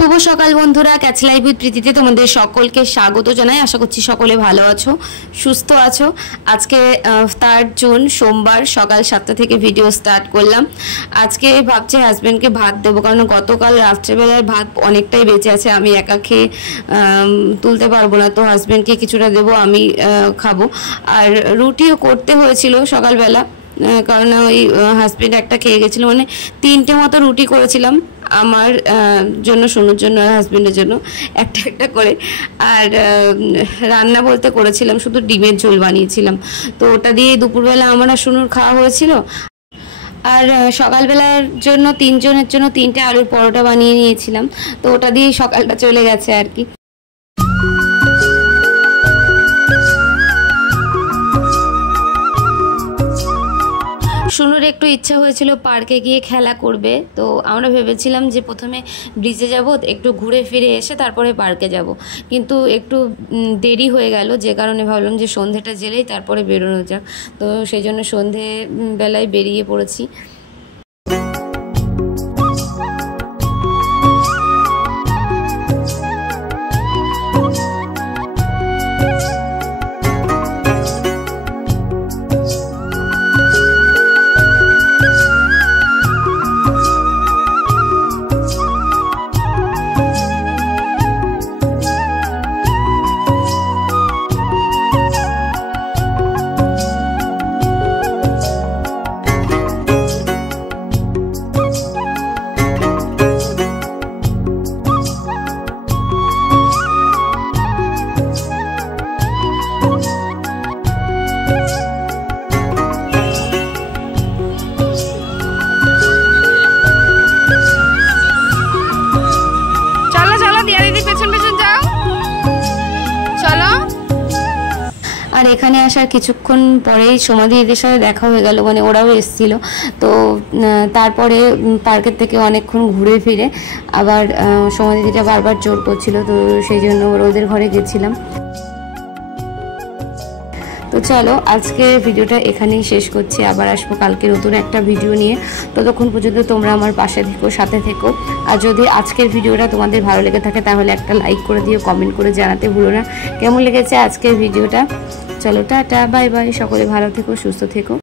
শুভ সকাল বন্ধুরা, catch live with প্রীতিতে তোমাদের সকলকে স্বাগত জানাই। আশা করছি সকলে ভালো আছো, সুস্থ আছো। আজকে 3 জুন সোমবার সকাল 7টা থেকে ভিডিও স্টার্ট করলাম। আজকে ভাবছি হাজব্যান্ডকে ভাত দেবো, কারণ গতকাল রাত্রেবেলায় ভাত অনেকটাই বেঁচে আছে, আমি একা খেয়ে তুলতে পারবো না, তো হাজব্যান্ডকে কিছুটা দেবো, আমি খাবো। আর রুটিও করতে হয়েছিল সকালবেলা, কারণ ওই হাজব্যান্ড একটা খেয়ে গেছিলো, মানে 3টে মতো রুটি করেছিলাম আমার জন্য, সোনুর জন্য আর হাজব্যান্ডের জন্য একটা একটা করে। আর রান্না বলতে করেছিলাম শুধু ডিমের ঝোল বানিয়েছিলাম, তো ওটা দিয়ে দুপুরবেলা আমার আর সোনুর খাওয়া হয়েছিল। আর সকালবেলার জন্য 3 জনের জন্য 3টে আলুর পরোটা বানিয়ে নিয়েছিলাম, তো ওটা দিয়েই সকালটা চলে গেছে আর কি। সোনুর একটু ইচ্ছা হয়েছিল পার্কে গিয়ে খেলা করবে, তো আমরা ভেবেছিলাম যে প্রথমে ব্রিজে যাব, একটু ঘুরে ফিরে এসে তারপরে পার্কে যাব, কিন্তু একটু দেরি হয়ে গেল, যে কারণে ভাবলাম যে সন্ধেটা জেলেই তারপরে বেরোনো যাক, তো সেই জন্য সন্ধেবেলায় বেরিয়ে পড়েছি। আর এখানে আসার কিছুক্ষণ পরেই সমাধি দিদির সাথে দেখা হয়ে গেল, মানে ওরাও এসেছিলো, তো তারপরে পার্কের থেকে অনেকক্ষণ ঘুরে ফিরে আবার সমাধি দিদিটা বারবার জোর করছিল, তো সেই জন্য ওদের ঘরে গেছিলাম। তো চলো আজকে ভিডিওটা এখানেই শেষ করছি, আবার আসবো কালকে নতুন একটা ভিডিও নিয়ে। ততক্ষণ পর্যন্ত তোমরা আমার পাশে থেকো, সাথে থেকো। আর যদি আজকের ভিডিওটা তোমাদের ভালো লেগে থাকে তাহলে একটা লাইক করে দিও, কমেন্ট করে জানাতে ভুলো না কেমন লেগেছে আজকের ভিডিওটা। চলো টাটা, বাই বাই, সকলে ভালো থেকো, সুস্থ থেকো।